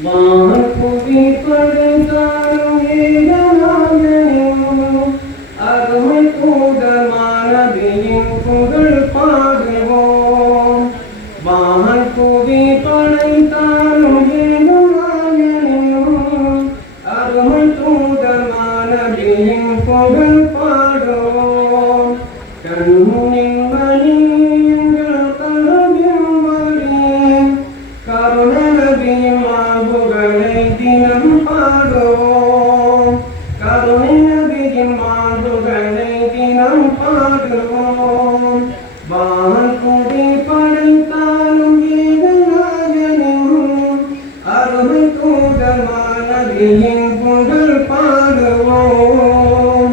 வான்புவி படைத்தாலும் ஏகநாயகனும் அருமை தூதமான நபியின் புகழ் பாடுவோம். வான்புவி படைத்தாலும் ஏகநாயகனும் அருமை தூதமான நபியின் புகழ் பாடுவோம். கண்ணின் மணி எங்கள் கனவின் வழி கருணை நபியின் மாண்புகளை தினம் பாடுவோம். கருணை நபியின் மாண்புகளை தினம் பாடுவோம். வான்புவி படைத்தாலும் ஏகநாயகனும் அருமை தூதமான நபியின் புகழ் பாடுவோம்.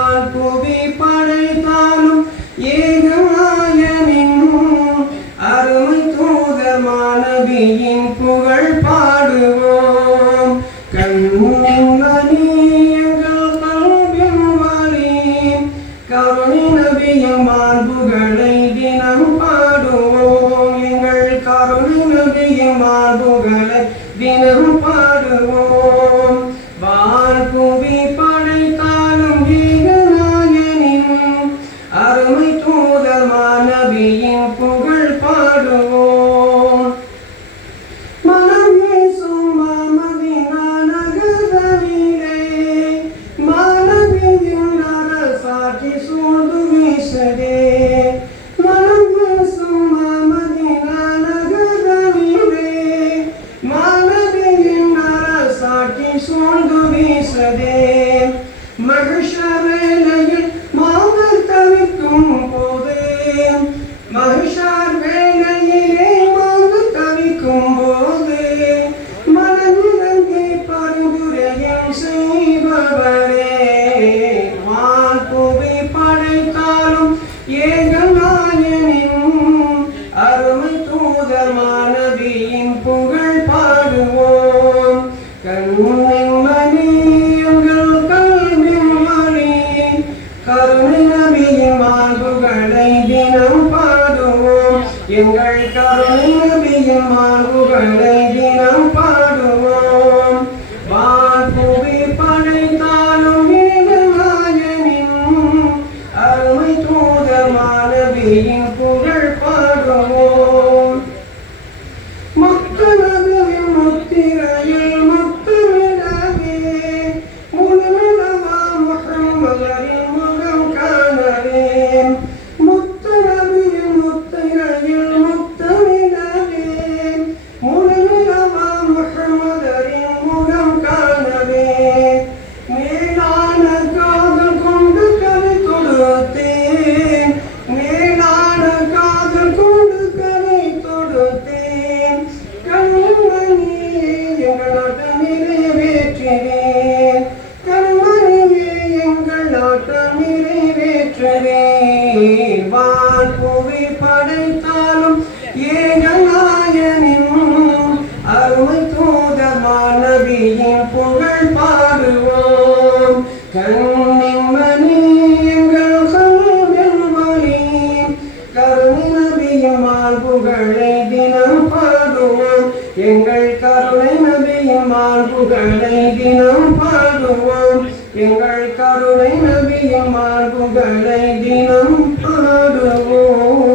வான்புவி படைத்தாலும் ஏகநாயகனும் அருமை தூதமான நபியின் புகழ் பாடுவோம். கண்ணின் மணி எங்கள் கல்வின் வழி கருணை நபியின் மாண்புகளை தினம் பாடுவோம். எங்கள் கருணை நபியின் மாண்புகளை தினம் பாடுவோம். வான்புவி படைத்தாலும் ஏகநாயகனும் அருமை தூதமான நபியின் புகழ் பாடுவோம். மனம் வீசும் மதீனா நகரிலே மாநபியின் அரசாட்சி சூழ்ந்து வீசுதே. மனம் வீசும் மதீனா நகரிலே மாநபியின் அரசாட்சி சூழ்ந்து வீசுதே. மஹ்ஷர் வேளையில் மாந்தர் தவிக்கும் போது மஹ்ஷர் வேளையிலே மாந்தர் தவிக்கும் போது மனதிறங்கி பரிந்துரையும் செய்பவரே. வான்புவி படைத்தாலும் ஏகநாயகனும் அருமை தூதமான நபியின் புகழ் பாடுவோம். கண்ணின் மணி எங்கள் கல்வின் வழி கருணை நபியின் மாண்புகளை தினம் பாடுவோம். எங்கள் கருணை நபியின் மாண்புகளை தினம் பாடுவோம். வான்புவி படைத்தாலும் ஏகநாயகனும் அருமை தூதமான நபியின் புகழ் பாடுவோம். முத்து நபியின் முத்திரையில் முத்துமிடவே முழுமிடவா முஹம்மதரின் முகம் காணவே. முத்து நபியின் முத்திரையில் முத்துமிடவே முழுமிடவா முஹம்மதரின் முகம் காணவே. மேலான காதல் கொண்டு கலை தொடுத்தேன். மேலான காதல் கொண்டு கலை தொடுத்தேன். கண்மணியே எங்கள் நாட்டம் நிறைவேற்றினேன். கண்மணியே எங்கள் நாட்டம் நிறைவேற்றினேன். வான்புவி படைத்தாலும் ஏகநாயகனும் அருமை தூதமான நபியின் புகழ் பாடுவோம். கண்ணின் மணி எங்கள் கல்வின் வழி கருணை நபியின் மாண்புகளை தினம் பாடுவோம். எங்கள் கருணை நபியின் மாண்புகளை தினம் பாடுவோம். எங்கள் கருணை நபியின் மாண்புகளை தினம் பாடுவோம்.